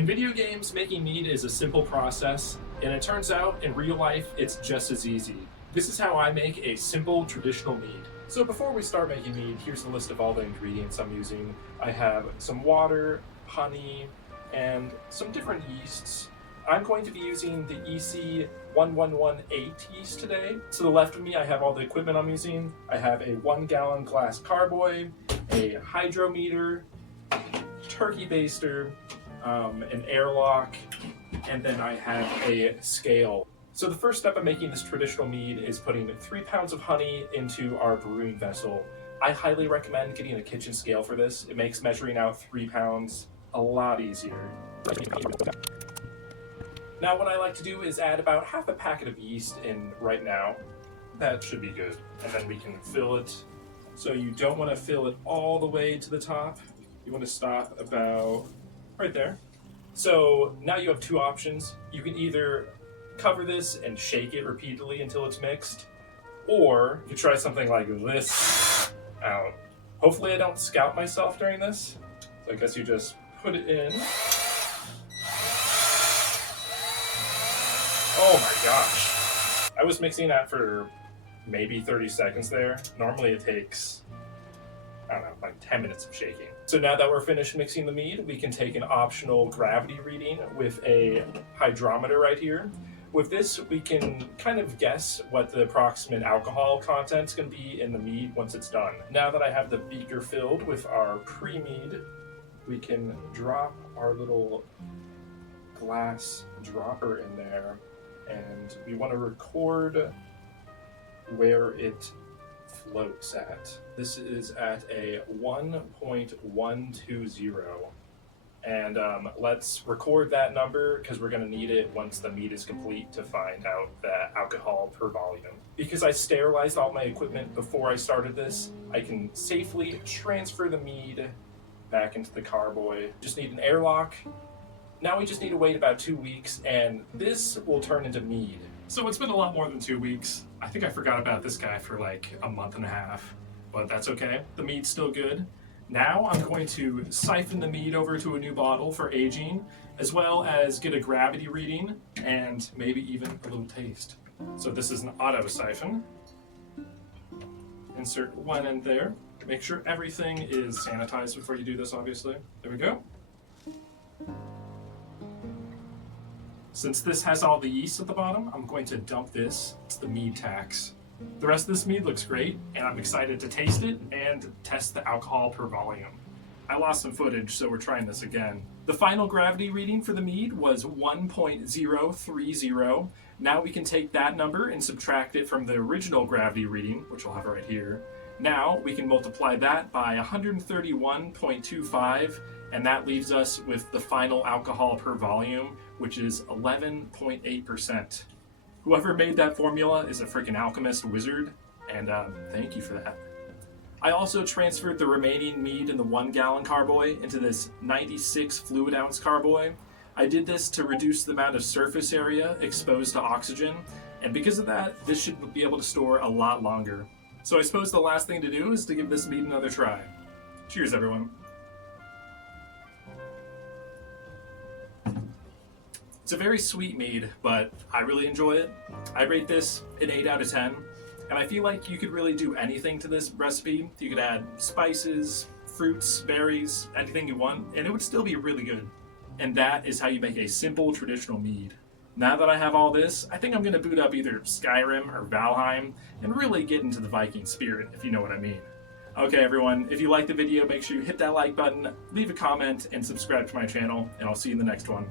In video games, making mead is a simple process, and it turns out in real life it's just as easy. This is how I make a simple traditional mead. So before we start making mead, here's a list of all the ingredients I'm using. I have some water, honey, and some different yeasts. I'm going to be using the EC1118 yeast today. To the left of me, I have all the equipment I'm using. I have a 1-gallon glass carboy, a hydrometer, turkey baster, an airlock, and then I have a scale. So the first step of making this traditional mead is putting 3 pounds of honey into our brewing vessel. I highly recommend getting a kitchen scale for this. It makes measuring out 3 pounds a lot easier. Now what I like to do is add about half a packet of yeast in right now. That should be good. And then we can fill it. So you don't want to fill it all the way to the top. You want to stop about right there. So now you have two options. You can either cover this and shake it repeatedly until it's mixed, or you try something like this out. Hopefully I don't scalp myself during this. So I guess you just put it in. Oh my gosh. I was mixing that for maybe 30 seconds there. Normally it takes, I don't know, like 10 minutes of shaking. So now that we're finished mixing the mead, we can take an optional gravity reading with a hydrometer right here. With this, we can kind of guess what the approximate alcohol content's gonna be in the mead once it's done. Now that I have the beaker filled with our pre-mead, we can drop our little glass dropper in there, and we want to record where it floats at. This is at a 1.120, and let's record that number because we're going to need it once the mead is complete to find out the alcohol per volume. Because I sterilized all my equipment before I started this, I can safely transfer the mead back into the carboy. Just need an airlock. Now we just need to wait about 2 weeks, and this will turn into mead. So it's been a lot more than 2 weeks. I think I forgot about this guy for like a month and a half, but that's okay. The mead's still good. Now I'm going to siphon the mead over to a new bottle for aging, as well as get a gravity reading and maybe even a little taste. So this is an auto siphon. Insert one end there. Make sure everything is sanitized before you do this, obviously. There we go. Since this has all the yeast at the bottom, I'm going to dump this. It's the mead tax. The rest of this mead looks great, and I'm excited to taste it and test the alcohol per volume. I lost some footage, so we're trying this again. The final gravity reading for the mead was 1.030. Now we can take that number and subtract it from the original gravity reading, which I'll have right here. Now we can multiply that by 131.25, and that leaves us with the final alcohol per volume, which is 11.8%. Whoever made that formula is a freaking alchemist wizard, and thank you for that. I also transferred the remaining mead in the 1-gallon carboy into this 96 fluid ounce carboy. I did this to reduce the amount of surface area exposed to oxygen, and because of that, this should be able to store a lot longer. So I suppose the last thing to do is to give this mead another try. Cheers, everyone. It's a very sweet mead, but I really enjoy it. I rate this an 8 out of 10, and I feel like you could really do anything to this recipe. You could add spices, fruits, berries, anything you want, and it would still be really good. And that is how you make a simple traditional mead. Now that I have all this, I think I'm going to boot up either Skyrim or Valheim and really get into the Viking spirit, if you know what I mean. Okay, everyone, if you liked the video, make sure you hit that like button, leave a comment, and subscribe to my channel, and I'll see you in the next one.